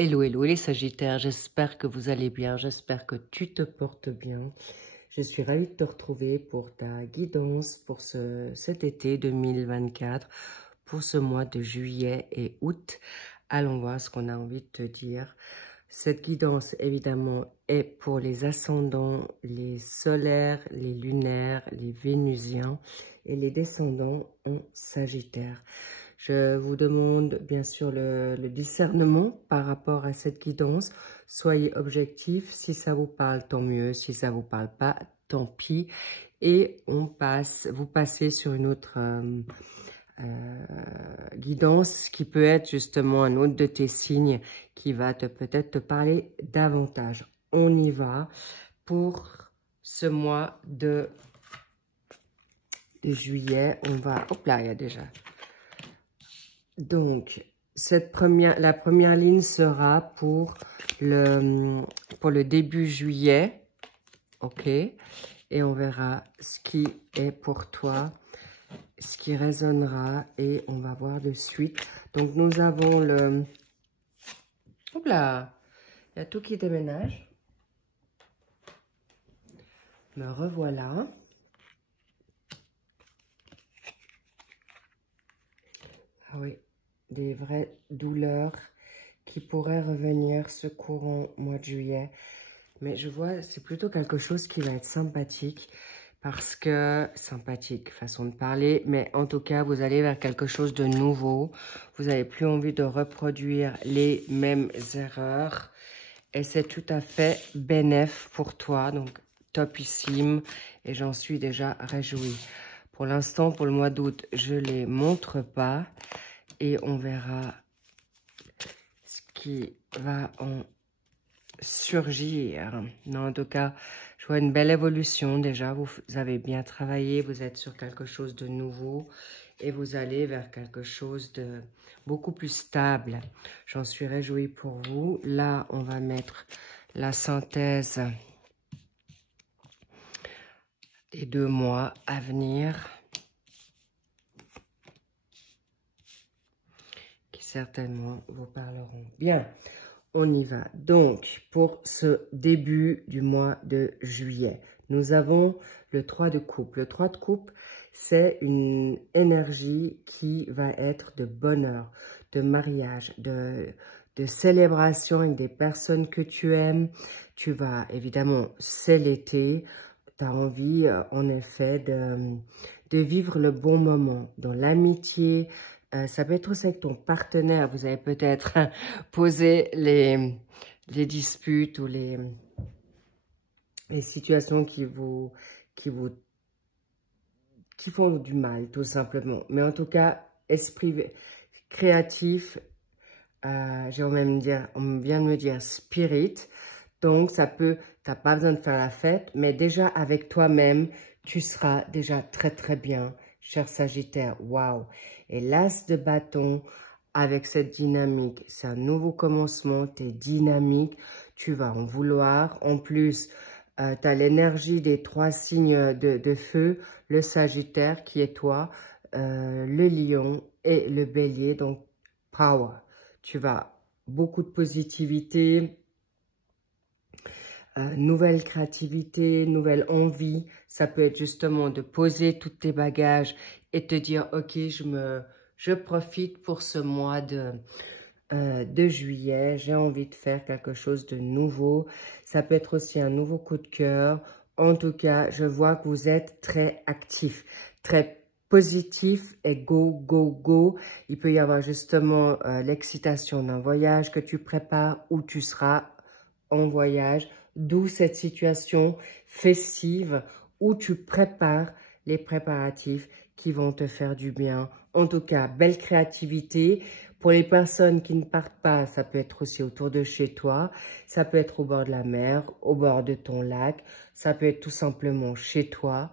Hello, hello les Sagittaires, j'espère que vous allez bien, j'espère que tu te portes bien. Je suis ravie de te retrouver pour ta guidance pour cet été 2024, pour ce mois de juillet et août. Allons voir ce qu'on a envie de te dire. Cette guidance, évidemment, est pour les ascendants, les solaires, les lunaires, les vénusiens et les descendants en Sagittaire. Je vous demande bien sûr le discernement par rapport à cette guidance. Soyez objectifs. Si ça vous parle, tant mieux. Si ça vous parle pas, tant pis. Et vous passez sur une autre guidance qui peut être justement un autre de tes signes qui va peut-être te parler davantage. On y va pour ce mois de juillet. On va... Hop là, il y a déjà... Donc, la première ligne sera pour le début juillet, ok? Et on verra ce qui est pour toi, ce qui résonnera, et on va voir de suite. Donc, nous avons le... Hop là! Il y a tout qui déménage. Me revoilà. Ah oui. Des vraies douleurs qui pourraient revenir ce courant mois de juillet. Mais je vois, c'est plutôt quelque chose qui va être sympathique. Parce que, sympathique, façon de parler. Mais en tout cas, vous allez vers quelque chose de nouveau. Vous n'avez plus envie de reproduire les mêmes erreurs. Et c'est tout à fait bénéf pour toi. Donc, topissime. Et j'en suis déjà réjouie. Pour l'instant, pour le mois d'août, je ne les montre pas. Et on verra ce qui va en surgir. Non, en tout cas, je vois une belle évolution déjà. Vous avez bien travaillé, vous êtes sur quelque chose de nouveau. Et vous allez vers quelque chose de beaucoup plus stable. J'en suis réjouie pour vous. Là, on va mettre la synthèse des 2 mois à venir. Certainement vous parleront. Bien, on y va. Donc, pour ce début du mois de juillet, nous avons le 3 de coupe. Le 3 de coupe, c'est une énergie qui va être de bonheur, de mariage, de célébration avec des personnes que tu aimes. Tu vas, évidemment, c'est l'été. Tu as envie, en effet, de vivre le bon moment dans l'amitié. Ça peut être aussi avec ton partenaire. Vous avez peut-être posé les disputes ou les situations qui font du mal, tout simplement. Mais en tout cas, esprit créatif, j'ai même dire, on vient de me dire spirit. Donc, ça peut, t'as pas besoin de faire la fête, mais déjà avec toi-même, tu seras déjà très, très bien, cher Sagittaire. Waouh! Et l'as de bâton, avec cette dynamique, c'est un nouveau commencement, tu es dynamique, tu vas en vouloir. En plus, tu as l'énergie des 3 signes de feu, le Sagittaire qui est toi, le Lion et le Bélier, donc power. Tu vas beaucoup de positivité, nouvelle créativité, nouvelle envie. Ça peut être justement de poser tous tes bagages et te dire, ok, je profite pour ce mois de juillet. J'ai envie de faire quelque chose de nouveau. Ça peut être aussi un nouveau coup de cœur. En tout cas, je vois que vous êtes très actif, très positif et go, go, go. Il peut y avoir justement l'excitation d'un voyage que tu prépares ou tu seras en voyage. D'où cette situation festive où tu prépares les préparatifs qui vont te faire du bien. En tout cas, belle créativité. Pour les personnes qui ne partent pas, ça peut être aussi autour de chez toi. Ça peut être au bord de la mer, au bord de ton lac. Ça peut être tout simplement chez toi.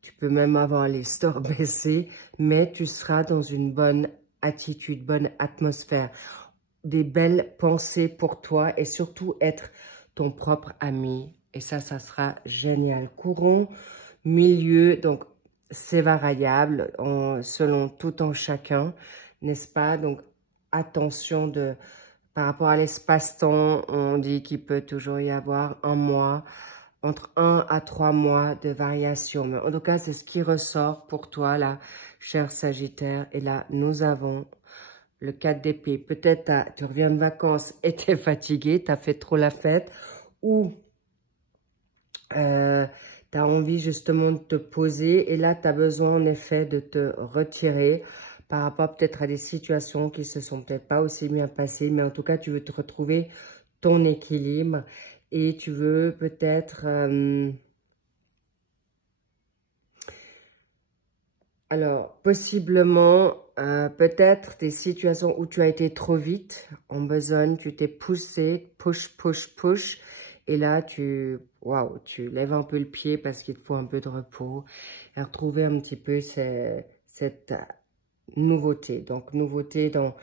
Tu peux même avoir les stores baissés, mais tu seras dans une bonne attitude, bonne atmosphère. Des belles pensées pour toi et surtout être ton propre ami. Et ça sera génial. Courant, milieu, donc c'est variable selon tout en chacun, n'est-ce pas? Donc attention Par rapport à l'espace-temps, on dit qu'il peut toujours y avoir un mois, entre 1 à 3 mois de variation. Mais en tout cas, c'est ce qui ressort pour toi, là, cher Sagittaire. Et là, nous avons le 4 d'épée. Peut-être tu reviens de vacances et tu es fatigué, tu as fait trop la fête. Ou tu as envie justement de te poser. Et là, tu as besoin en effet de te retirer par rapport peut-être à des situations qui se sont peut-être pas aussi bien passées. Mais en tout cas, tu veux te retrouver ton équilibre. Et tu veux peut-être... alors, possiblement, peut-être des situations où tu as été trop vite en besogne, tu t'es poussé, push. Et là, waouh, tu lèves un peu le pied parce qu'il te faut un peu de repos. Et retrouver un petit peu cette nouveauté. Donc, nouveauté dans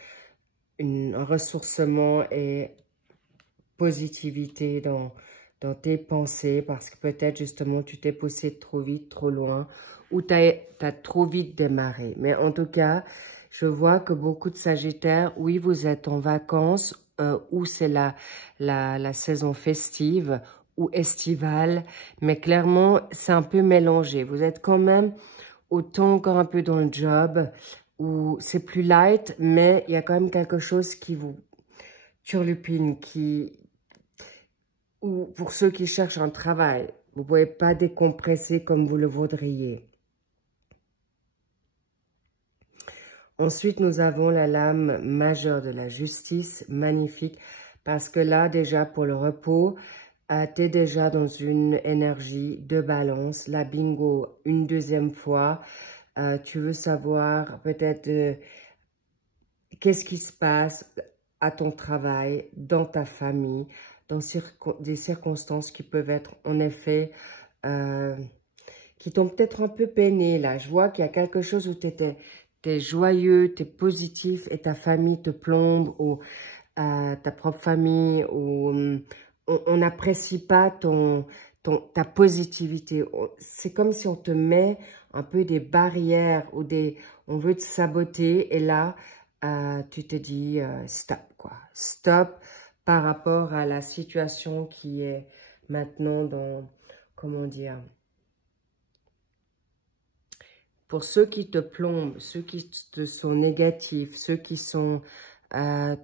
un ressourcement et positivité dans tes pensées, parce que peut-être justement tu t'es poussé trop vite, trop loin, ou tu as trop vite démarré. Mais en tout cas, je vois que beaucoup de Sagittaires, oui, vous êtes en vacances, ou c'est la saison festive ou estivale, mais clairement, c'est un peu mélangé. Vous êtes quand même autant encore un peu dans le job, où c'est plus light, mais il y a quand même quelque chose qui vous turlupine, ou pour ceux qui cherchent un travail, vous ne pouvez pas décompresser comme vous le voudriez. Ensuite, nous avons la lame majeure de la justice, magnifique, parce que là, déjà, pour le repos, tu es déjà dans une énergie de balance. La bingo, une deuxième fois, tu veux savoir peut-être qu'est-ce qui se passe à ton travail, dans ta famille, dans des circonstances qui peuvent être en effet, qui t'ont peut-être un peu peiné là. Je vois qu'il y a quelque chose où tu es joyeux, tu es positif et ta famille te plombe, ou ta propre famille, ou on n'apprécie pas ta positivité. C'est comme si on te met un peu des barrières, ou on veut te saboter, et là, tu te dis stop, quoi. Stop par rapport à la situation qui est maintenant dans, comment dire, pour ceux qui te plombent, ceux qui te sont négatifs, ceux qui sont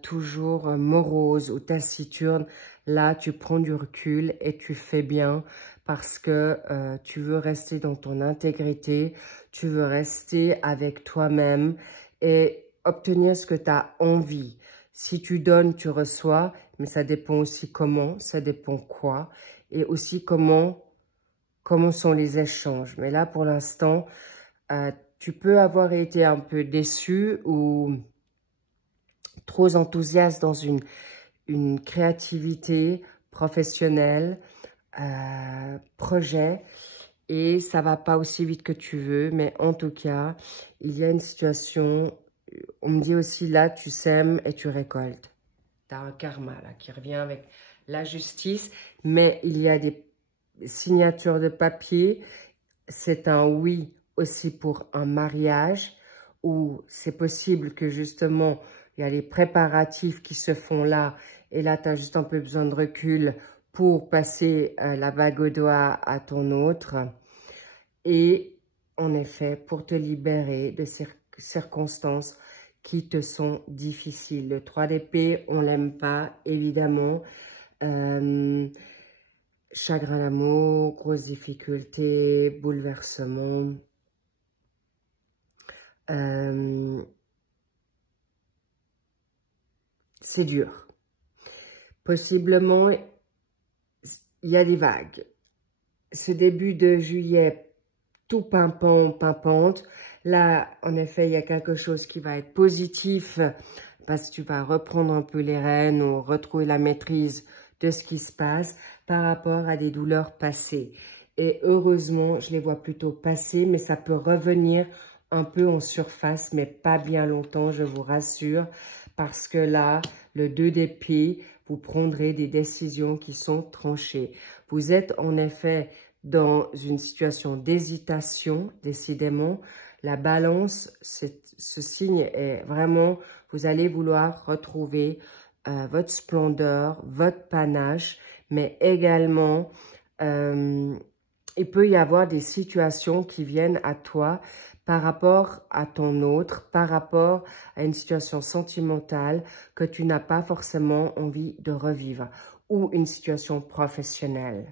toujours moroses ou taciturnes, là, tu prends du recul et tu fais bien, parce que tu veux rester dans ton intégrité, tu veux rester avec toi-même et obtenir ce que tu as envie. Si tu donnes, tu reçois, mais ça dépend aussi comment, ça dépend quoi, et aussi comment sont les échanges. Mais là, pour l'instant, tu peux avoir été un peu déçu ou trop enthousiaste dans une créativité professionnelle, projet, et ça va pas aussi vite que tu veux. Mais en tout cas, il y a une situation, on me dit aussi là, tu sèmes et tu récoltes. Tu as un karma là qui revient avec la justice, mais il y a des signatures de papier. C'est un oui aussi pour un mariage, où c'est possible que justement, il y a les préparatifs qui se font là, et là, tu as juste un peu besoin de recul pour passer la bague au doigt à ton autre. Et en effet, pour te libérer de circonstances qui te sont difficiles. Le 3 d'épée, on l'aime pas, évidemment. Chagrin d'amour, grosses difficultés, bouleversement. C'est dur. Possiblement, il y a des vagues. Ce début de juillet, tout pimpante. Là, en effet, il y a quelque chose qui va être positif, parce que tu vas reprendre un peu les rênes ou retrouver la maîtrise de ce qui se passe par rapport à des douleurs passées. Et heureusement, je les vois plutôt passer, mais ça peut revenir un peu en surface, mais pas bien longtemps, je vous rassure, parce que là, le 2 d'épée, vous prendrez des décisions qui sont tranchées. Vous êtes en effet dans une situation d'hésitation, décidément. La balance, ce signe est vraiment, vous allez vouloir retrouver votre splendeur, votre panache, mais également, il peut y avoir des situations qui viennent à toi par rapport à ton autre, par rapport à une situation sentimentale que tu n'as pas forcément envie de revivre, ou une situation professionnelle.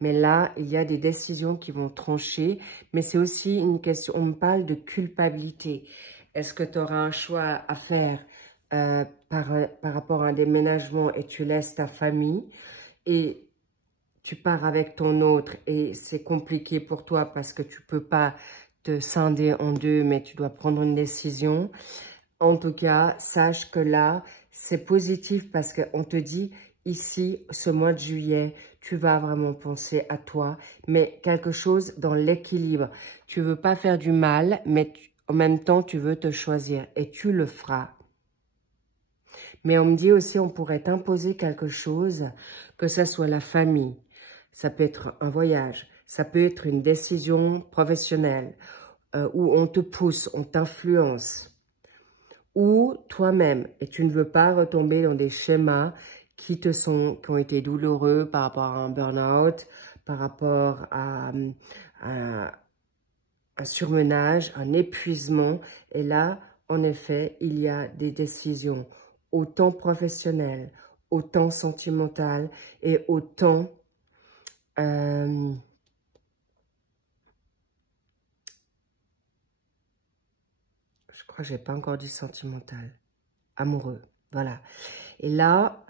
Mais là, il y a des décisions qui vont trancher, mais c'est aussi une question, on me parle de culpabilité. Est-ce que tu auras un choix à faire par rapport à un déménagement et tu laisses ta famille et tu pars avec ton autre et c'est compliqué pour toi parce que tu peux pas te scinder en deux, mais tu dois prendre une décision. En tout cas, sache que là, c'est positif parce qu'on te dit ici, ce mois de juillet, tu vas vraiment penser à toi, mais quelque chose dans l'équilibre. Tu veux pas faire du mal, mais en même temps, tu veux te choisir et tu le feras. Mais on me dit aussi, on pourrait t'imposer quelque chose, que ce soit la famille. Ça peut être un voyage, ça peut être une décision professionnelle, où on te pousse, on t'influence. Ou toi-même, et tu ne veux pas retomber dans des schémas qui ont été douloureux par rapport à un burn-out, par rapport à un surmenage, un épuisement. Et là, en effet, il y a des décisions autant professionnelles, autant sentimentales et autant je crois que j'ai pas encore dit sentimental, amoureux, voilà. Et là,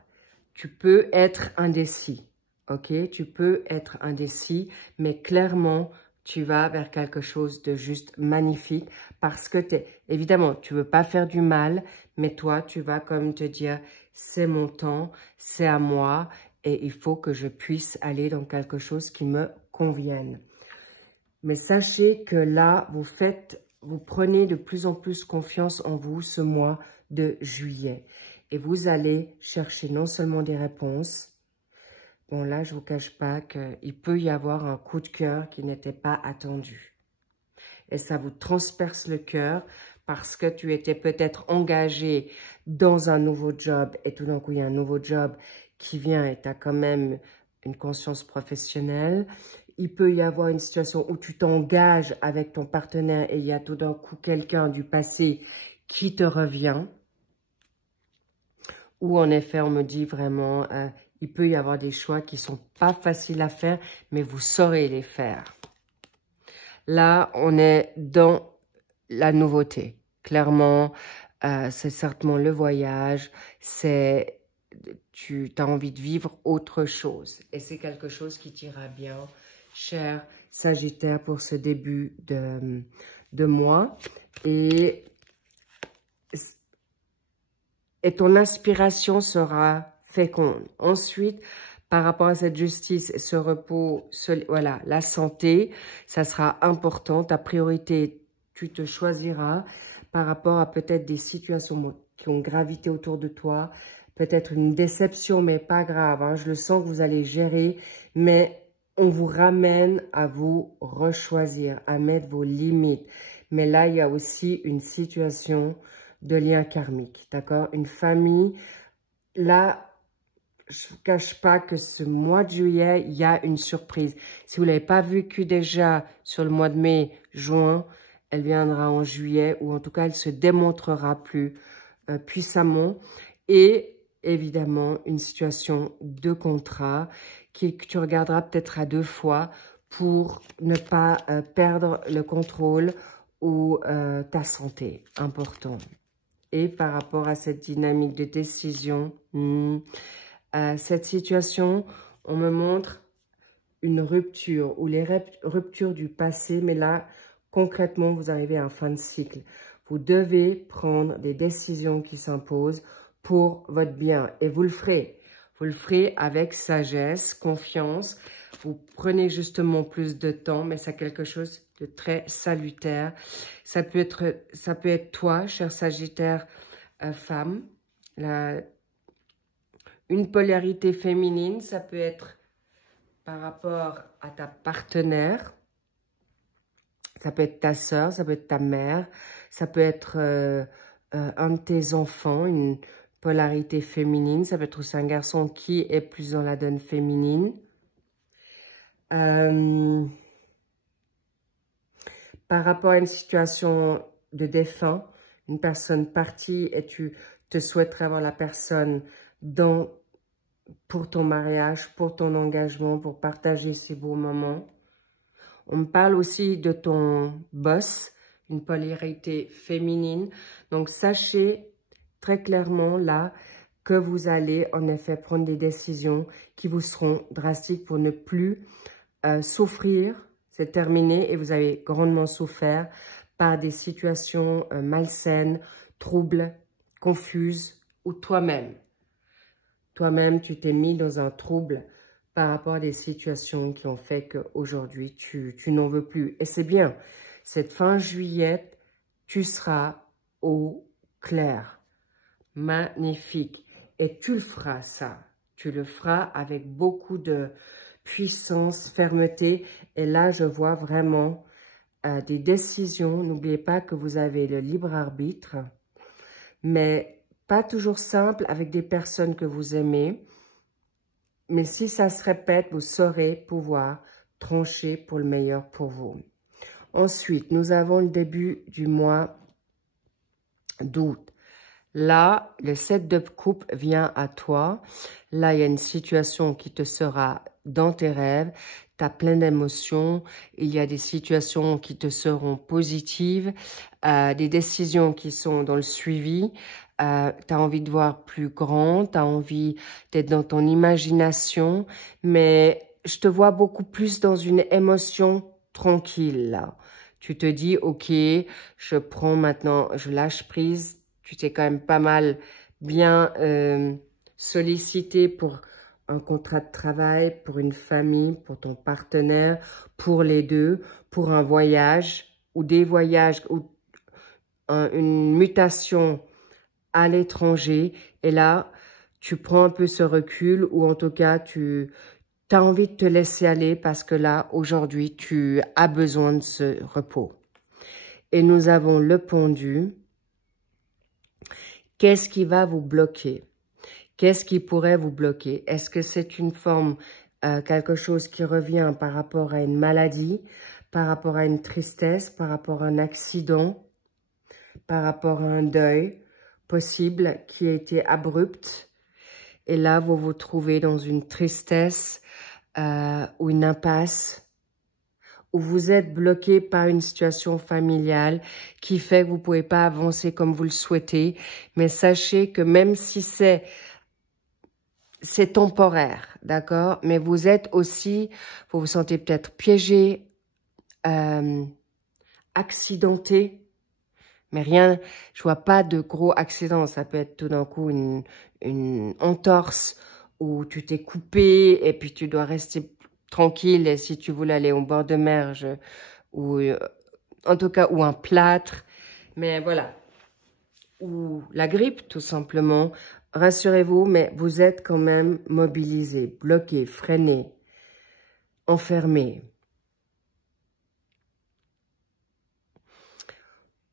tu peux être indécis, ok? Tu peux être indécis, mais clairement, tu vas vers quelque chose de juste magnifique parce que évidemment, tu veux pas faire du mal, mais toi, tu vas comme te dire, c'est mon temps, c'est à moi et il faut que je puisse aller dans quelque chose qui me convienne. Mais sachez que là, vous prenez de plus en plus confiance en vous ce mois de juillet. Et vous allez chercher non seulement des réponses. Bon, là, je ne vous cache pas qu'il peut y avoir un coup de cœur qui n'était pas attendu. Et ça vous transperce le cœur parce que tu étais peut-être engagé dans un nouveau job et tout d'un coup, il y a un nouveau job qui vient et tu as quand même une conscience professionnelle. Il peut y avoir une situation où tu t'engages avec ton partenaire et il y a tout d'un coup quelqu'un du passé qui te revient. Ou en effet, on me dit vraiment, il peut y avoir des choix qui ne sont pas faciles à faire, mais vous saurez les faire. Là, on est dans la nouveauté. Clairement, c'est certainement le voyage, tu as envie de vivre autre chose. Et c'est quelque chose qui t'ira bien, cher Sagittaire, pour ce début de mois. Et ton inspiration sera féconde. Ensuite, par rapport à cette justice, ce repos, voilà, la santé, ça sera important. Ta priorité, tu te choisiras par rapport à peut-être des situations qui ont gravité autour de toi. Peut-être une déception, mais pas grave. Hein. Je le sens que vous allez gérer, mais on vous ramène à vous rechoisir, à mettre vos limites. Mais là, il y a aussi une situation de lien karmique, d'accord? Une famille, là, je ne vous cache pas que ce mois de juillet, il y a une surprise. Si vous ne l'avez pas vécu déjà sur le mois de mai, juin, elle viendra en juillet, ou en tout cas, elle se démontrera plus puissamment. Et évidemment, une situation de contrat que tu regarderas peut-être à 2 fois pour ne pas perdre le contrôle ou ta santé, important. Et par rapport à cette dynamique de décision, cette situation, on me montre une rupture ou les ruptures du passé, mais là, concrètement, vous arrivez à un fin de cycle. Vous devez prendre des décisions qui s'imposent pour votre bien et vous le ferez. Vous le ferez avec sagesse, confiance. Vous prenez justement plus de temps, mais c'est quelque chose de très salutaire. Ça peut être toi, cher Sagittaire, femme. Une polarité féminine, ça peut être par rapport à ta partenaire. Ça peut être ta sœur, ça peut être ta mère. Ça peut être un de tes enfants, polarité féminine. Ça peut être aussi un garçon qui est plus dans la donne féminine. Par rapport à une situation de défunt, une personne partie et tu te souhaiterais avoir la personne pour ton mariage, pour ton engagement, pour partager ces beaux moments. On me parle aussi de ton boss, une polarité féminine. Donc, sachez très clairement là que vous allez en effet prendre des décisions qui vous seront drastiques pour ne plus souffrir. C'est terminé et vous avez grandement souffert par des situations malsaines, troubles, confuses ou toi-même. Toi-même, tu t'es mis dans un trouble par rapport à des situations qui ont fait qu'aujourd'hui, tu n'en veux plus. Et c'est bien, cette fin juillet, tu seras au clair. Magnifique. Et tu le feras, ça. Tu le feras avec beaucoup de puissance, fermeté. Et là, je vois vraiment des décisions. N'oubliez pas que vous avez le libre arbitre, mais pas toujours simple avec des personnes que vous aimez. Mais si ça se répète, vous saurez pouvoir trancher pour le meilleur pour vous. Ensuite, nous avons le début du mois d'août. Là, le 7 de coupe vient à toi. Là, il y a une situation qui te sera dans tes rêves. Tu as plein d'émotions. Il y a des situations qui te seront positives. Des décisions qui sont dans le suivi. Tu as envie de voir plus grand. Tu as envie d'être dans ton imagination. Mais je te vois beaucoup plus dans une émotion tranquille, là. Tu te dis, ok, je prends maintenant, je lâche prise. Tu t'es quand même pas mal bien sollicité pour un contrat de travail, pour une famille, pour ton partenaire, pour les deux, pour un voyage ou des voyages ou une mutation à l'étranger. Et là, tu prends un peu ce recul ou en tout cas, tu as envie de te laisser aller parce que là, aujourd'hui, tu as besoin de ce repos. Et nous avons le pendu. Qu'est-ce qui va vous bloquer? Qu'est-ce qui pourrait vous bloquer? Est-ce que c'est une forme, quelque chose qui revient par rapport à une maladie, par rapport à une tristesse, par rapport à un accident, par rapport à un deuil possible qui a été abrupt? Et là, vous vous trouvez dans une tristesse ou une impasse, où vous êtes bloqué par une situation familiale qui fait que vous ne pouvez pas avancer comme vous le souhaitez. Mais sachez que même si c'est temporaire, d'accord? Mais vous êtes aussi, vous vous sentez peut-être piégé, accidenté. Mais rien, je vois pas de gros accidents. Ça peut être tout d'un coup une entorse où tu t'es coupé et puis tu dois rester tranquille, et si tu voulais aller au bord de mer, ou en tout cas, ou un plâtre, mais voilà, ou la grippe, tout simplement. Rassurez-vous, mais vous êtes quand même mobilisé, bloqué, freiné, enfermé.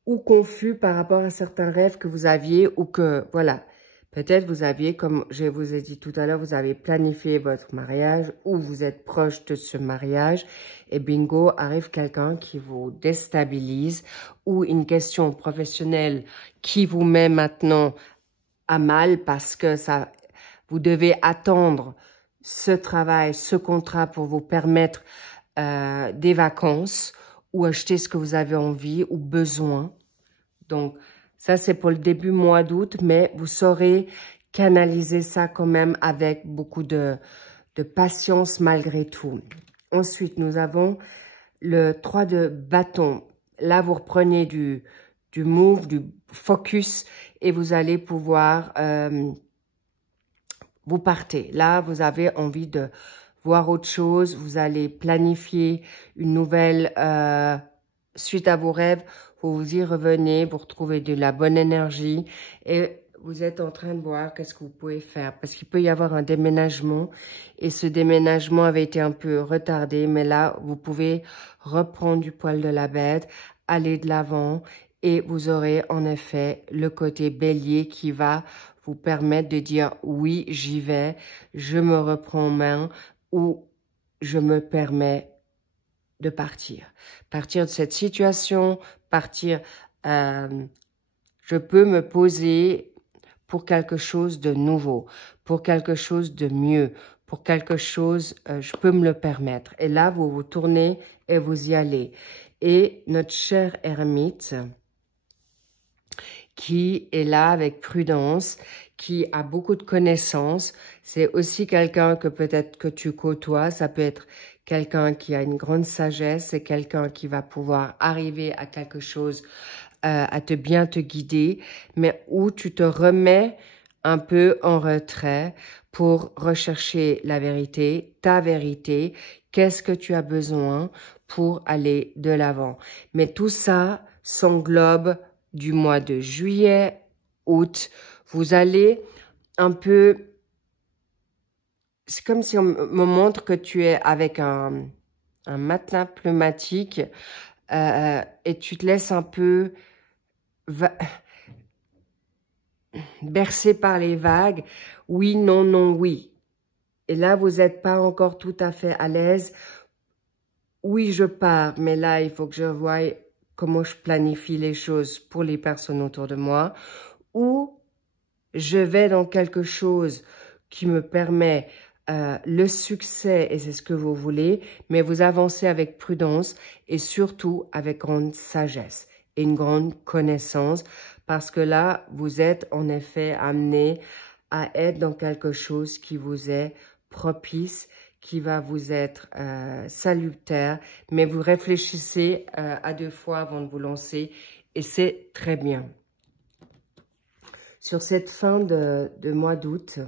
Ou confus par rapport à certains rêves que vous aviez ou que, voilà, peut-être vous aviez, comme je vous ai dit tout à l'heure, vous avez planifié votre mariage ou vous êtes proche de ce mariage et bingo, arrive quelqu'un qui vous déstabilise ou une question professionnelle qui vous met maintenant à mal parce que ça, vous devez attendre ce travail, ce contrat pour vous permettre des vacances ou acheter ce que vous avez envie ou besoin. Donc, ça, c'est pour le début mois d'août, mais vous saurez canaliser ça quand même avec beaucoup de patience malgré tout. Ensuite, nous avons le 3 de bâton. Là, vous reprenez du move, du focus et vous allez pouvoir, vous partez. Là, vous avez envie de voir autre chose. Vous allez planifier une nouvelle suite à vos rêves. Vous y revenez, vous retrouvez de la bonne énergie et vous êtes en train de voir qu'est-ce que vous pouvez faire. Parce qu'il peut y avoir un déménagement et ce déménagement avait été un peu retardé. Mais là, vous pouvez reprendre du poil de la bête, aller de l'avant et vous aurez en effet le côté bélier qui va vous permettre de dire oui, j'y vais, je me reprends en main ou je me permets de partir. Partir de cette situation, partir, je peux me poser pour quelque chose de nouveau, pour quelque chose de mieux, pour quelque chose, je peux me le permettre. Et là, vous vous tournez et vous y allez. Et notre cher ermite, qui est là avec prudence, qui a beaucoup de connaissances, c'est aussi quelqu'un que peut-être que tu côtoies, ça peut être quelqu'un qui a une grande sagesse, c'est quelqu'un qui va pouvoir arriver à quelque chose, à bien te guider, mais où tu te remets un peu en retrait pour rechercher la vérité, ta vérité, qu'est-ce que tu as besoin pour aller de l'avant. Mais tout ça s'englobe du mois de juillet, août. Vous allez un peu... C'est comme si on me montre que tu es avec un matelas pneumatique et tu te laisses un peu bercé par les vagues. Oui, non, non, oui. Et là, vous n'êtes pas encore tout à fait à l'aise. Oui, je pars, mais là, il faut que je voie comment je planifie les choses pour les personnes autour de moi. Ou je vais dans quelque chose qui me permet le succès, et c'est ce que vous voulez, mais vous avancez avec prudence et surtout avec grande sagesse et une grande connaissance, parce que là, vous êtes en effet amené à être dans quelque chose qui vous est propice, qui va vous être salutaire, mais vous réfléchissez à 2 fois avant de vous lancer, et c'est très bien. Sur cette fin de mois d'août,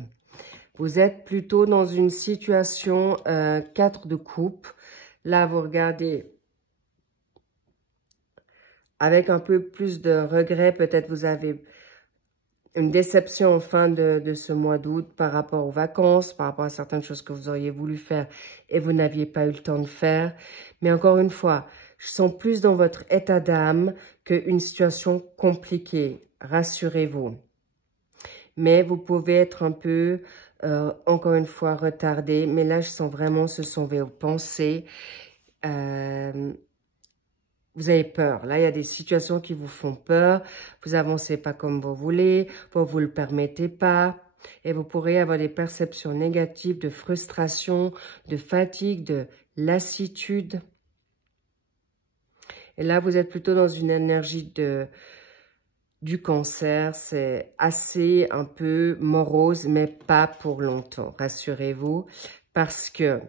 vous êtes plutôt dans une situation 4 de coupe. Là, vous regardez avec un peu plus de regret. Peut-être vous avez une déception en fin de ce mois d'août par rapport aux vacances, par rapport à certaines choses que vous auriez voulu faire et vous n'aviez pas eu le temps de faire. Mais encore une fois, je sens plus dans votre état d'âme qu'une situation compliquée. Rassurez-vous. Mais vous pouvez être un peu, encore une fois, retardé. Mais là, je sens vraiment, ce sont vos pensées. Vous avez peur. Là, il y a des situations qui vous font peur. Vous avancez pas comme vous voulez. Vous le permettez pas. Et vous pourrez avoir des perceptions négatives de frustration, de fatigue, de lassitude. Et là, vous êtes plutôt dans une énergie du cancer. C'est assez un peu morose, mais pas pour longtemps. Rassurez-vous. Parce que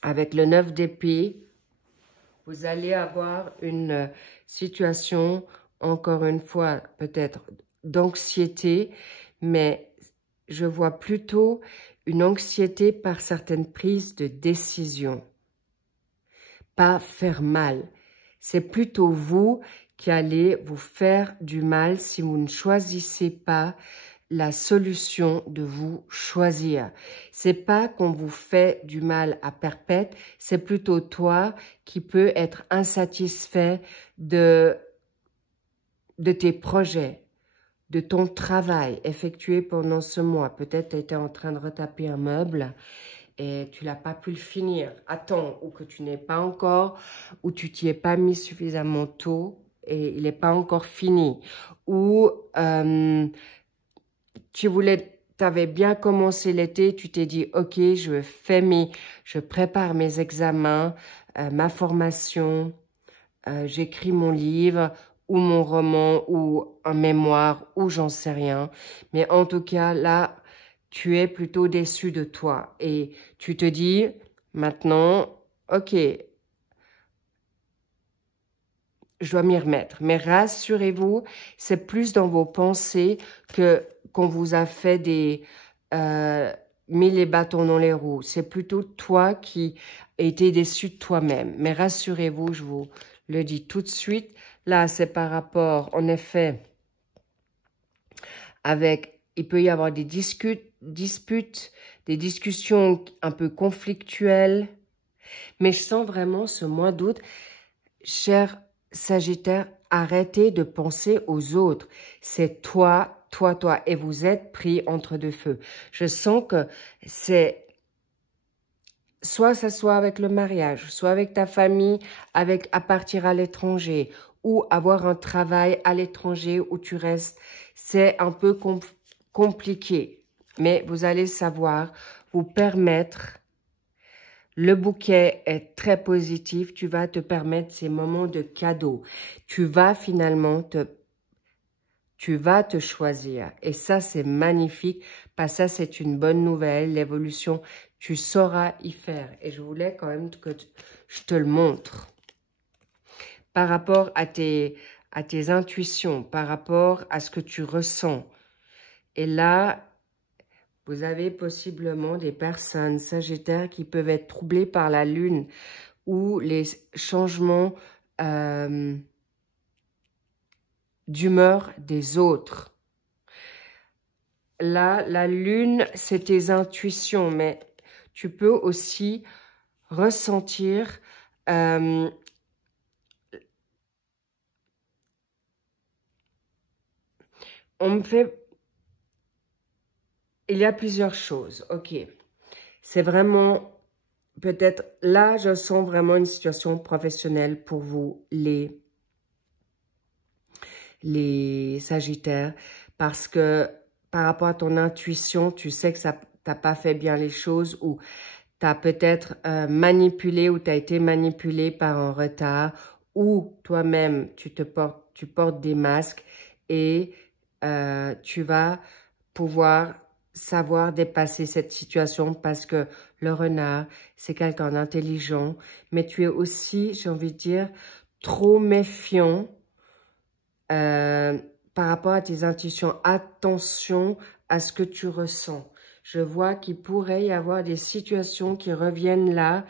avec le 9 d'épée, vous allez avoir une situation, encore une fois, peut-être d'anxiété, mais je vois plutôt une anxiété par certaines prises de décision. Pas faire mal. C'est plutôt vous qui allez vous faire du mal si vous ne choisissez pas la solution de vous choisir. C'est pas qu'on vous fait du mal à perpète, c'est plutôt toi qui peux être insatisfait de tes projets, de ton travail effectué pendant ce mois. Peut-être tu étais en train de retaper un meuble et tu n'as pas pu le finir à temps, ou que tu n'es pas encore, ou tu t'y es pas mis suffisamment tôt et il n'est pas encore fini. Ou tu avais bien commencé l'été, tu t'es dit, ok, je prépare mes examens, ma formation, j'écris mon livre, ou mon roman, ou un mémoire, ou j'en sais rien. Mais en tout cas, là, tu es plutôt déçu de toi. Et tu te dis, maintenant, ok, je dois m'y remettre. Mais rassurez-vous, c'est plus dans vos pensées qu'on vous a fait mis les bâtons dans les roues. C'est plutôt toi qui étais déçu de toi-même. Mais rassurez-vous, je vous le dis tout de suite. Là, c'est par rapport, en effet, il peut y avoir des disputes, des discussions un peu conflictuelles. Mais je sens vraiment ce mois d'août, cher Sagittaire, arrêtez de penser aux autres. C'est toi, toi, toi. Et vous êtes pris entre deux feux. Je sens que c'est... Soit ça soit avec le mariage, soit avec ta famille, à partir à l'étranger, ou avoir un travail à l'étranger où tu restes. C'est un peu compliqué, mais vous allez savoir vous permettre. Le bouquet est très positif. Tu vas te permettre ces moments de cadeau. Tu vas finalement te choisir. Et ça, c'est magnifique. Parce que ça, c'est une bonne nouvelle. L'évolution, tu sauras y faire. Et je voulais quand même que je te le montre. Par rapport à tes intuitions, par rapport à ce que tu ressens. Et là, vous avez possiblement des personnes sagittaires qui peuvent être troublées par la lune ou les changements d'humeur des autres. Là, la lune, c'est tes intuitions, mais tu peux aussi ressentir il y a plusieurs choses, ok. C'est vraiment, peut-être, là, je sens vraiment une situation professionnelle pour vous, les Sagittaires, parce que par rapport à ton intuition, tu sais que ça t'as pas fait bien les choses ou tu as peut-être manipulé ou tu as été manipulé par un retard ou toi-même, tu portes des masques et tu vas pouvoir savoir dépasser cette situation parce que le renard, c'est quelqu'un d'intelligent, mais tu es aussi, j'ai envie de dire, trop méfiant par rapport à tes intuitions. Attention à ce que tu ressens. Je vois qu'il pourrait y avoir des situations qui reviennent là,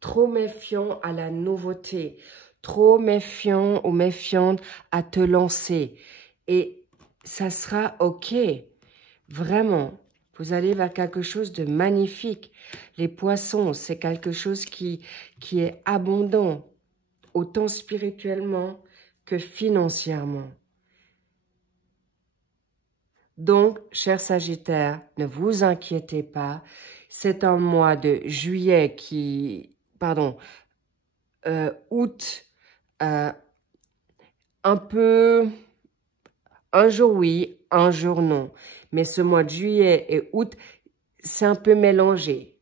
trop méfiant à la nouveauté, trop méfiant ou méfiante à te lancer. Et ça sera OK. Vraiment, vous allez vers quelque chose de magnifique. Les poissons, c'est quelque chose qui est abondant, autant spirituellement que financièrement. Donc, chers Sagittaires, ne vous inquiétez pas. C'est un mois de juillet août, un peu, un jour oui, un jour non. Mais ce mois de juillet et août, c'est un peu mélangé.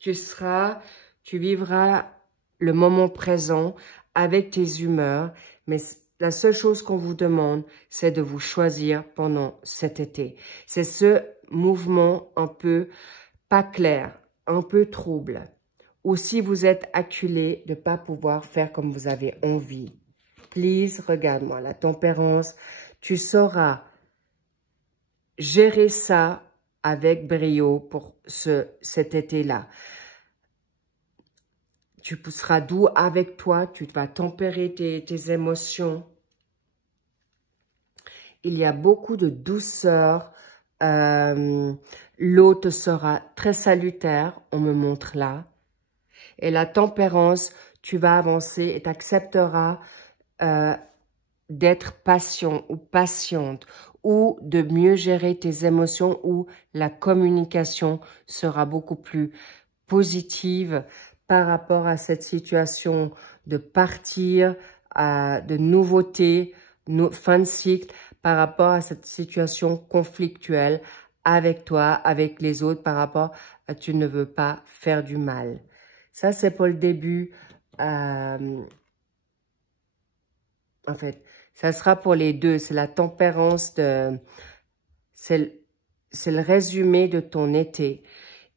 Tu vivras le moment présent avec tes humeurs, mais la seule chose qu'on vous demande, c'est de vous choisir pendant cet été. C'est ce mouvement un peu pas clair, un peu trouble. Ou si vous êtes acculé de ne pas pouvoir faire comme vous avez envie. Please, regarde-moi, la tempérance, tu sauras gérer ça avec brio pour cet été-là. Tu seras doux avec toi, tu vas tempérer tes émotions. Il y a beaucoup de douceur. L'eau te sera très salutaire, on me montre là. Et la tempérance, tu vas avancer et tu accepteras d'être patient ou patiente ou de mieux gérer tes émotions où la communication sera beaucoup plus positive par rapport à cette situation de partir, de nouveautés, fin de cycle, par rapport à cette situation conflictuelle avec toi, avec les autres, par rapport à tu ne veux pas faire du mal. Ça, c'est pour le début. En fait, ça sera pour les deux. C'est la tempérance c'est le résumé de ton été.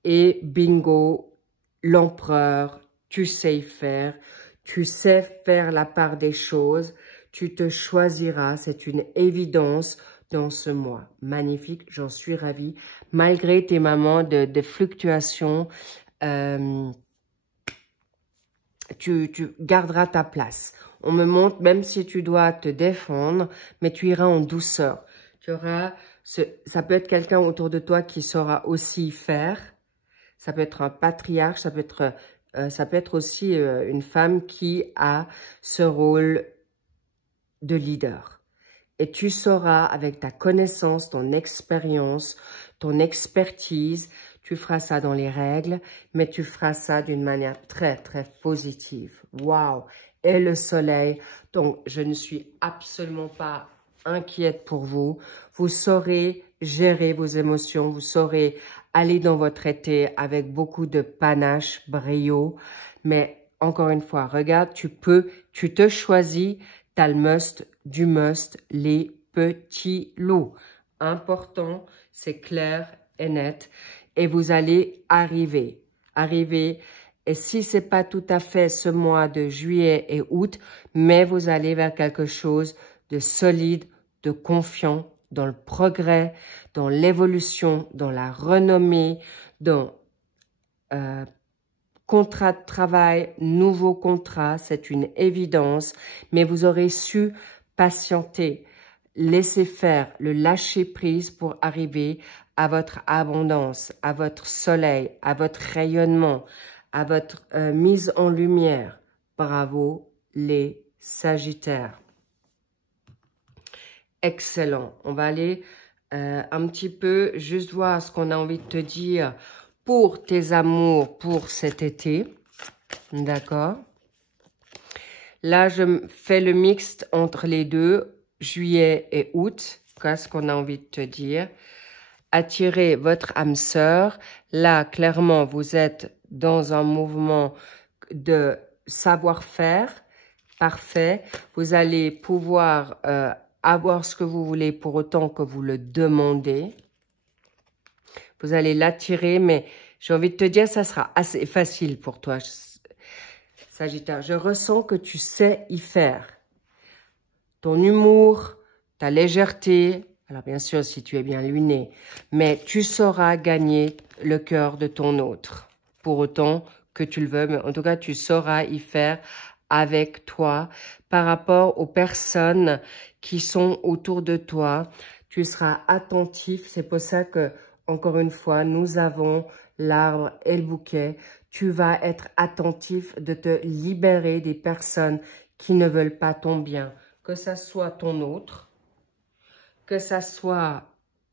Et bingo, l'empereur, tu sais y faire. Tu sais faire la part des choses. Tu te choisiras. C'est une évidence dans ce mois. Magnifique, j'en suis ravie. Malgré tes moments de fluctuations, tu garderas ta place. On me montre, même si tu dois te défendre, mais tu iras en douceur. Tu auras, ça peut être quelqu'un autour de toi qui saura aussi faire. Ça peut être un patriarche, ça peut être Ça peut être aussi une femme qui a ce rôle de leader. Et tu sauras, avec ta connaissance, ton expérience, ton expertise, tu feras ça dans les règles, mais tu feras ça d'une manière très, très positive. Waouh! Et le soleil. Donc, je ne suis absolument pas inquiète pour vous. Vous saurez gérer vos émotions. Vous saurez aller dans votre été avec beaucoup de panache, brio. Mais encore une fois, regarde, tu te choisis. T'as le must, du must, les petits loups. Important, c'est clair et net. Et vous allez arriver. Et si c'est pas tout à fait ce mois de juillet et août, mais vous allez vers quelque chose de solide, de confiant, dans le progrès, dans l'évolution, dans la renommée, dans contrat de travail, nouveau contrat, c'est une évidence, mais vous aurez su patienter, laisser faire, le lâcher prise pour arriver à votre abondance, à votre soleil, à votre rayonnement, à votre mise en lumière. Bravo les Sagittaires. Excellent. On va aller un petit peu juste voir ce qu'on a envie de te dire pour tes amours pour cet été. D'accord? Là, je fais le mixte entre les deux, juillet et août. Qu'est-ce qu'on a envie de te dire? Attirez votre âme sœur. Là, clairement, vous êtes dans un mouvement de savoir-faire. Parfait. Vous allez pouvoir avoir ce que vous voulez pour autant que vous le demandez. Vous allez l'attirer, mais j'ai envie de te dire, ça sera assez facile pour toi, Sagittaire. Je ressens que tu sais y faire. Ton humour, ta légèreté, alors bien sûr si tu es bien luné, mais tu sauras gagner le cœur de ton autre. Pour autant que tu le veux, mais en tout cas tu sauras y faire avec toi par rapport aux personnes qui sont autour de toi. Tu seras attentif, c'est pour ça que, encore une fois, nous avons l'arbre et le bouquet. Tu vas être attentif de te libérer des personnes qui ne veulent pas ton bien. Que ça soit ton autre, que ça soit,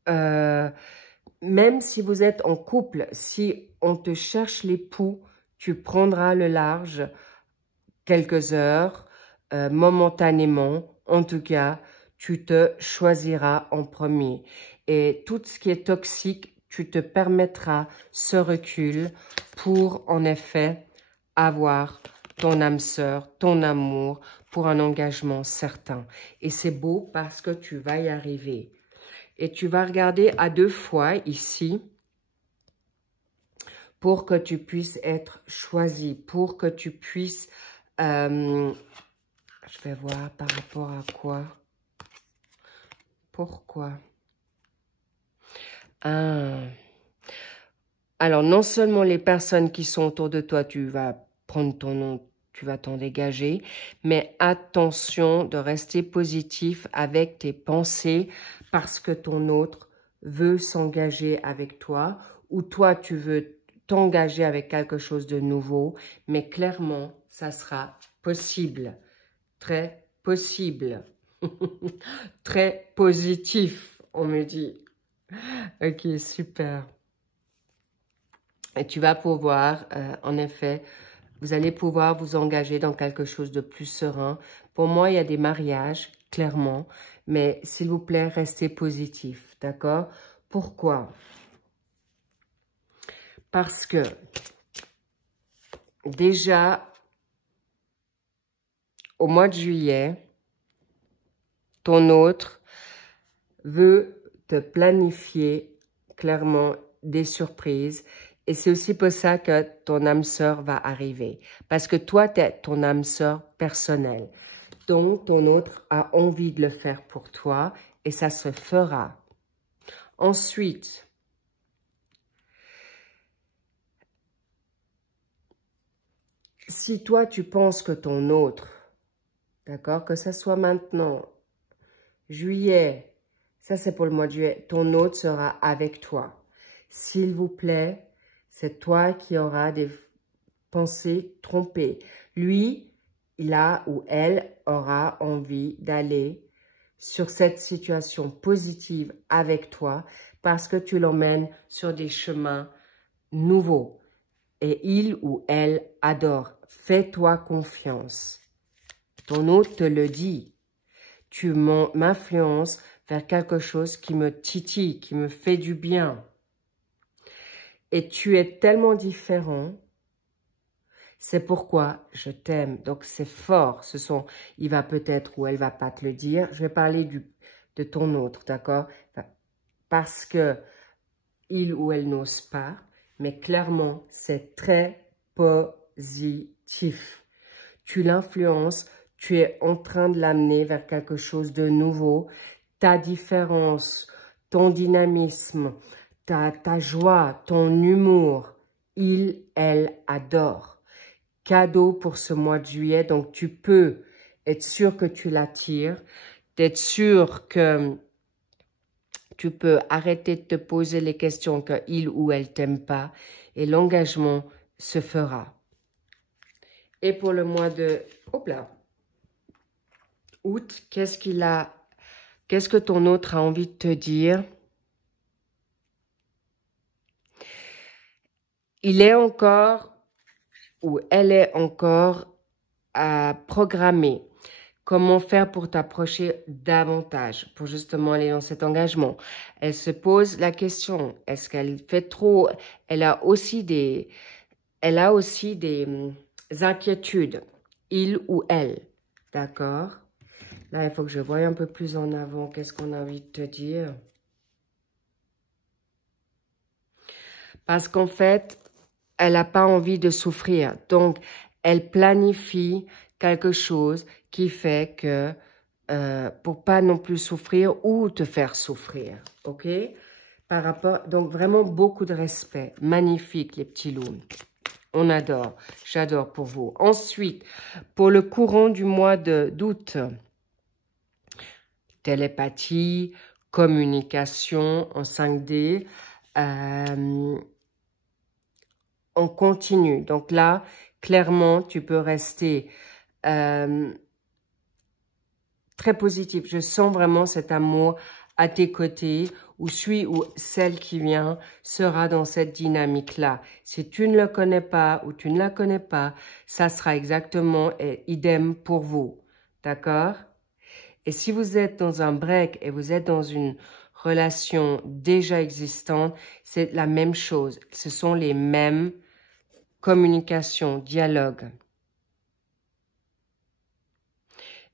même si vous êtes en couple, si on te cherche l'époux, tu prendras le large quelques heures, momentanément. En tout cas, tu te choisiras en premier. Et tout ce qui est toxique, tu te permettras ce recul pour, en effet, avoir ton âme sœur, ton amour, pour un engagement certain. Et c'est beau parce que tu vas y arriver. Et tu vas regarder à 2 fois ici pour que tu puisses être choisi, pour que tu puisses... je vais voir par rapport à quoi. Pourquoi? Alors, non seulement les personnes qui sont autour de toi, tu vas prendre ton nom, tu vas t'en dégager, mais attention de rester positif avec tes pensées parce que ton autre veut s'engager avec toi ou toi, tu veux t'engager avec quelque chose de nouveau, mais clairement, ça sera possible, très possible, très positif, on me dit. Ok, super. Et tu vas pouvoir, en effet, vous allez pouvoir vous engager dans quelque chose de plus serein. Pour moi, il y a des mariages, clairement, mais s'il vous plaît, restez positif, d'accord? Pourquoi? Parce que, déjà, au mois de juillet, ton autre veut te planifier clairement des surprises. Et c'est aussi pour ça que ton âme sœur va arriver. Parce que toi, tu es ton âme sœur personnelle. Donc, ton autre a envie de le faire pour toi et ça se fera. Ensuite, si toi, tu penses que ton autre, d'accord, que ce soit maintenant, juillet, ça c'est pour le mois de juillet, ton autre sera avec toi. S'il vous plaît, c'est toi qui auras des pensée trompée. Lui, il a ou elle aura envie d'aller sur cette situation positive avec toi parce que tu l'emmènes sur des chemins nouveaux. Et il ou elle adore. Fais-toi confiance. Ton autre te le dit. Tu m'influences vers quelque chose qui me titille, qui me fait du bien. Et tu es tellement différent. C'est pourquoi je t'aime. Donc, c'est fort. Il va peut-être ou elle va pas te le dire. Je vais parler de ton autre, d'accord? Parce que il ou elle n'ose pas. Mais clairement, c'est très positif. Tu l'influences, tu es en train de l'amener vers quelque chose de nouveau. Ta différence, ton dynamisme, ta joie, ton humour, il, elle adore. Cadeau pour ce mois de juillet, donc tu peux être sûr que tu l'attires, d'être sûr que tu peux arrêter de te poser les questions que il ou elle t'aime pas et l'engagement se fera. Et pour le mois de août, qu'est-ce que ton autre a envie de te dire? Il est encore ou elle est encore à programmer. Comment faire pour t'approcher davantage, pour justement aller dans cet engagement? Elle se pose la question, est-ce qu'elle fait trop? Elle a aussi des inquiétudes, il ou elle, d'accord? Là, il faut que je voie un peu plus en avant, qu'est-ce qu'on a envie de te dire? Parce qu'en fait, elle n'a pas envie de souffrir, donc elle planifie quelque chose qui fait que, pour pas non plus souffrir ou te faire souffrir, ok? Par rapport, donc vraiment beaucoup de respect, magnifique les petits loups. On adore, j'adore pour vous. Ensuite, pour le courant du mois d'août, télépathie, communication en 5D, on continue. Donc là, clairement, tu peux rester très positif. Je sens vraiment cet amour à tes côtés, où celui ou celle qui vient sera dans cette dynamique-là. Si tu ne le connais pas ou tu ne la connais pas, ça sera exactement idem pour vous. D'accord? Et si vous êtes dans un break et vous êtes dans une relation déjà existante, c'est la même chose. Ce sont les mêmes communications, dialogues.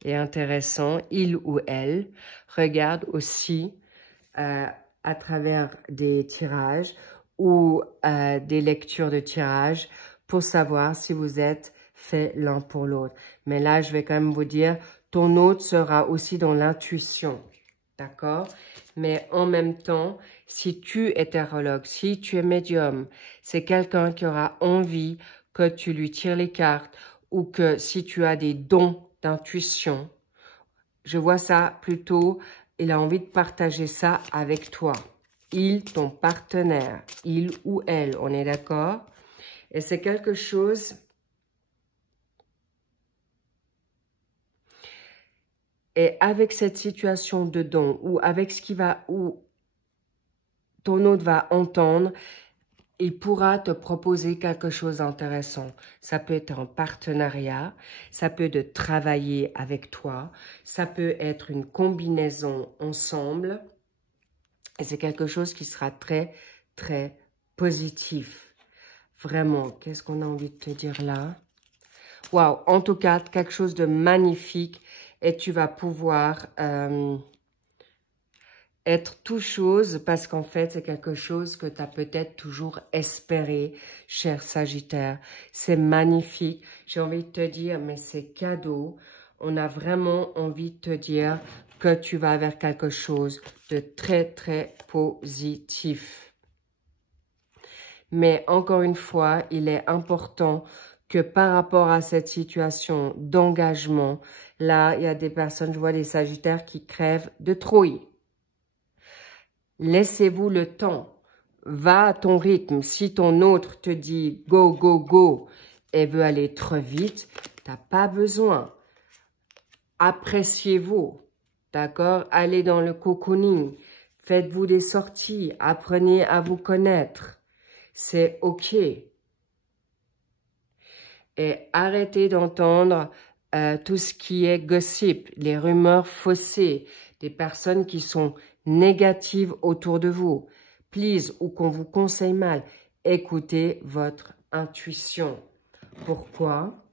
Et intéressant, il ou elle regarde aussi à travers des tirages ou des lectures de tirages pour savoir si vous êtes fait l'un pour l'autre. Mais là, je vais quand même vous dire, ton autre sera aussi dans l'intuition, d'accord? Mais en même temps, si tu es tarologue, si tu es médium, c'est quelqu'un qui aura envie que tu lui tires les cartes ou que si tu as des dons d'intuition, je vois ça plutôt, il a envie de partager ça avec toi. Il, ton partenaire, il ou elle, on est d'accord? Et c'est quelque chose... Et avec cette situation de don, ou avec ce qui va, où ton autre va entendre, il pourra te proposer quelque chose d'intéressant. Ça peut être un partenariat, ça peut être de travailler avec toi, ça peut être une combinaison ensemble. Et c'est quelque chose qui sera très, très positif. Vraiment, qu'est-ce qu'on a envie de te dire là? Waouh, en tout cas, quelque chose de magnifique. Et tu vas pouvoir être tout chose parce qu'en fait, c'est quelque chose que tu as peut-être toujours espéré, cher Sagittaire. C'est magnifique. J'ai envie de te dire, mais c'est cadeau. On a vraiment envie de te dire que tu vas vers quelque chose de très, très positif. Mais encore une fois, il est important que par rapport à cette situation d'engagement, là, il y a des personnes, je vois des Sagittaires qui crèvent de trouille. Laissez-vous le temps. Va à ton rythme. Si ton autre te dit « go, go, go », et veut aller trop vite, t'as pas besoin. Appréciez-vous, d'accord? Allez dans le cocooning, faites-vous des sorties, apprenez à vous connaître. C'est OK. Et arrêtez d'entendre tout ce qui est gossip, les rumeurs faussées, des personnes qui sont négatives autour de vous. Please, ou qu'on vous conseille mal, écoutez votre intuition. Pourquoi?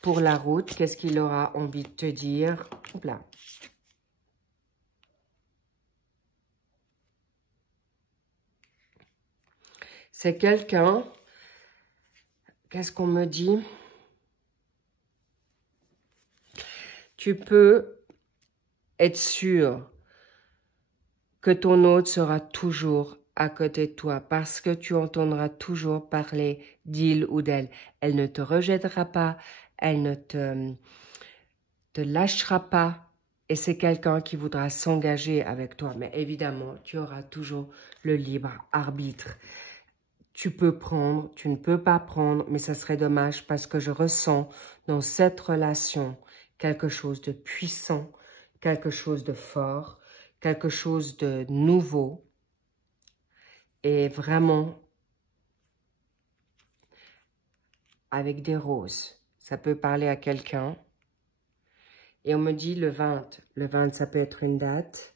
Pour la route, qu'est-ce qu'il aura envie de te dire? Hop là. C'est quelqu'un, qu'est-ce qu'on me dit? Tu peux être sûr que ton hôte sera toujours à côté de toi parce que tu entendras toujours parler d'il ou d'elle. Elle ne te rejettera pas, elle ne te lâchera pas et c'est quelqu'un qui voudra s'engager avec toi. Mais évidemment, tu auras toujours le libre arbitre. Tu peux prendre, tu ne peux pas prendre, mais ça serait dommage parce que je ressens dans cette relation quelque chose de puissant, quelque chose de fort, quelque chose de nouveau et vraiment avec des roses. Ça peut parler à quelqu'un. Et on me dit le 20. Le 20, ça peut être une date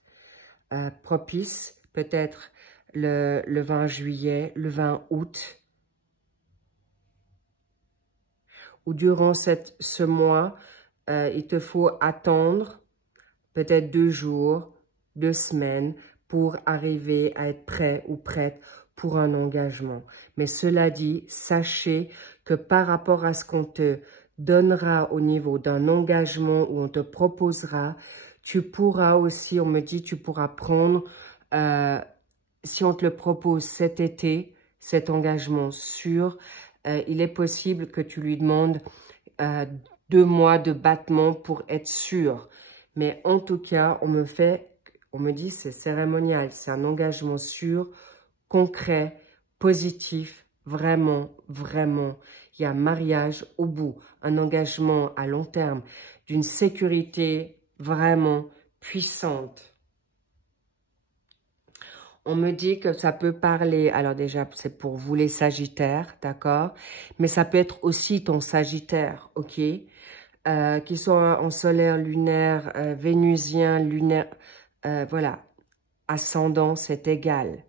propice, peut-être le 20 juillet, le 20 août. Ou durant ce mois, il te faut attendre peut-être 2 jours, 2 semaines pour arriver à être prêt ou prête pour un engagement. Mais cela dit, sachez que par rapport à ce qu'on te donnera au niveau d'un engagement où on te proposera, tu pourras aussi, on me dit, tu pourras prendre, si on te le propose cet été, cet engagement sûr, il est possible que tu lui demandes 2 mois de battement pour être sûr. Mais en tout cas, on me dit c'est cérémonial, c'est un engagement sûr, concret, positif, vraiment, vraiment. Il y a mariage au bout, un engagement à long terme, d'une sécurité vraiment puissante. On me dit que ça peut parler, alors déjà c'est pour vous les Sagittaires, d'accord? Mais ça peut être aussi ton Sagittaire, ok? Qui soit en solaire, lunaire, vénusien, lunaire, voilà, ascendant, c'est égal.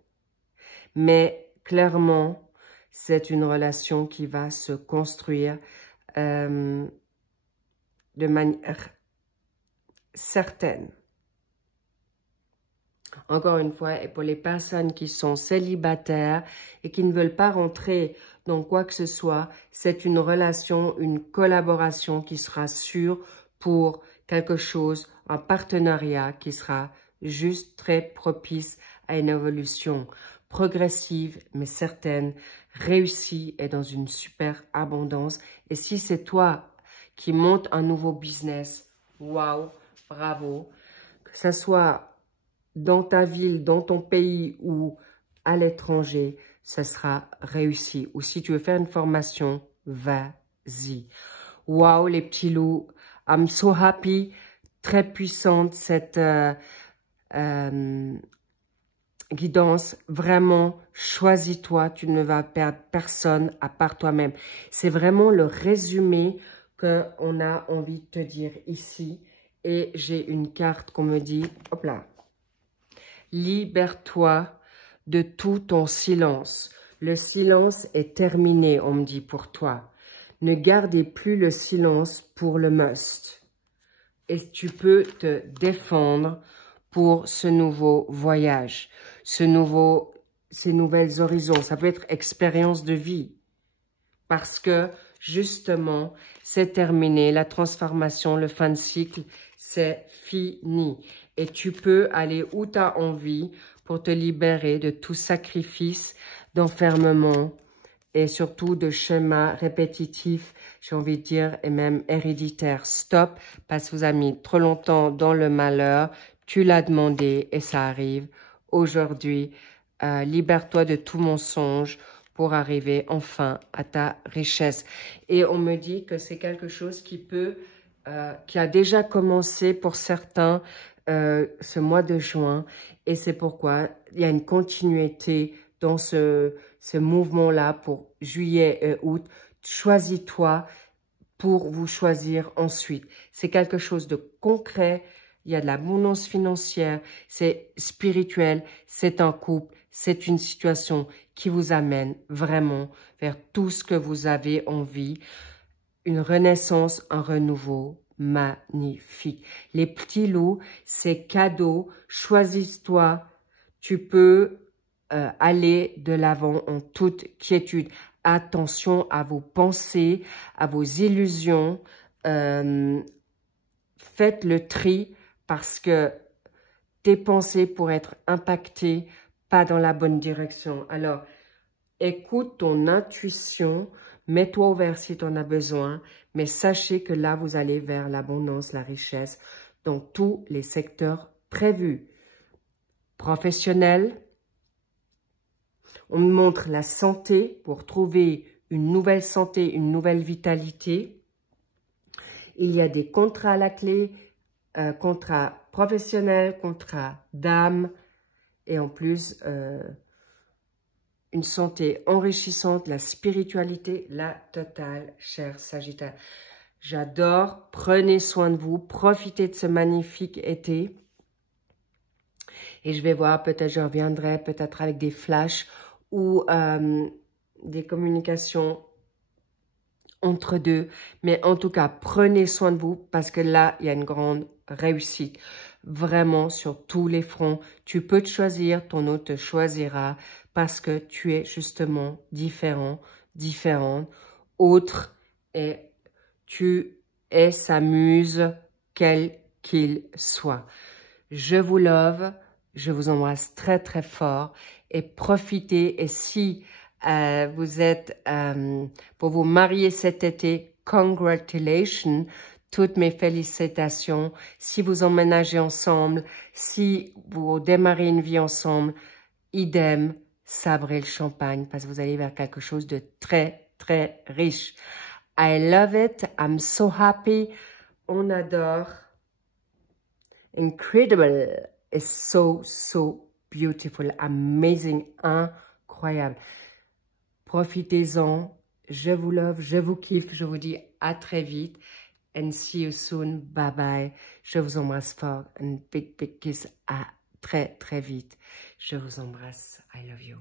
Mais clairement, c'est une relation qui va se construire de manière certaine. Encore une fois, et pour les personnes qui sont célibataires et qui ne veulent pas rentrer dans quoi que ce soit, c'est une relation, une collaboration qui sera sûre pour quelque chose, un partenariat qui sera juste très propice à une évolution progressive mais certaine, réussie et dans une super abondance. Et si c'est toi qui montes un nouveau business, waouh, bravo, que ce soit dans ta ville, dans ton pays ou à l'étranger, ça sera réussi. Ou si tu veux faire une formation, vas-y. Wow, les petits loups. I'm so happy. Très puissante cette guidance. Vraiment, choisis-toi. Tu ne vas perdre personne à part toi-même. C'est vraiment le résumé qu'on a envie de te dire ici. Et j'ai une carte qu'on me dit, hop là. Libère-toi de tout ton silence. Le silence est terminé, on me dit pour toi. Ne gardez plus le silence pour le must. Et tu peux te défendre pour ce nouveau voyage, ces nouvelles horizons. Ça peut être expérience de vie. Parce que, justement, c'est terminé. La transformation, le fin de cycle, c'est fini. Et tu peux aller où tu as envie pour te libérer de tout sacrifice, d'enfermement et surtout de schémas répétitifs, j'ai envie de dire, et même héréditaires. Stop, parce que vous avez mis trop longtemps dans le malheur, tu l'as demandé et ça arrive. Aujourd'hui, libère-toi de tout mensonge pour arriver enfin à ta richesse. Et on me dit que c'est quelque chose qui qui a déjà commencé pour certains ce mois de juin. Et c'est pourquoi il y a une continuité dans ce mouvement-là pour juillet et août. Choisis-toi pour vous choisir ensuite. C'est quelque chose de concret. Il y a de l'abondance financière, c'est spirituel, c'est un couple, c'est une situation qui vous amène vraiment vers tout ce que vous avez envie. Une renaissance, un renouveau magnifique. Les petits loups, c'est cadeau. Choisis-toi. Tu peux aller de l'avant en toute quiétude. Attention à vos pensées, à vos illusions. Faites le tri parce que tes pensées pourraient être impactées, pas dans la bonne direction. Alors, écoute ton intuition, mets-toi ouvert si tu en as besoin, mais sachez que là, vous allez vers l'abondance, la richesse, dans tous les secteurs prévus. Professionnel, on me montre la santé pour trouver une nouvelle santé, une nouvelle vitalité. Il y a des contrats à la clé, contrats professionnels, contrats d'âme et en plus une santé enrichissante, la spiritualité, la totale, cher Sagittaire. J'adore, prenez soin de vous, profitez de ce magnifique été. Et je vais voir, peut-être je reviendrai, peut-être avec des flashs ou des communications entre deux. Mais en tout cas, prenez soin de vous parce que là, il y a une grande réussite. Vraiment, sur tous les fronts. Tu peux te choisir, ton autre te choisira parce que tu es justement différent, différente, autre et tu es sa muse, quel qu'il soit. Je vous love, je vous embrasse très très fort et profitez. Et si vous êtes pour vous marier cet été, congratulations, toutes mes félicitations. Si vous emménagez ensemble, si vous démarrez une vie ensemble, idem, sabrez le champagne parce que vous allez vers quelque chose de très très riche. I love it, I'm so happy, on adore. Incredible, it's so beautiful, amazing, incroyable. Profitez-en, je vous love, je vous kiffe, je vous dis à très vite and see you soon, bye bye. Je vous embrasse fort, and big kiss, à très très vite. Je vous embrasse, I love you.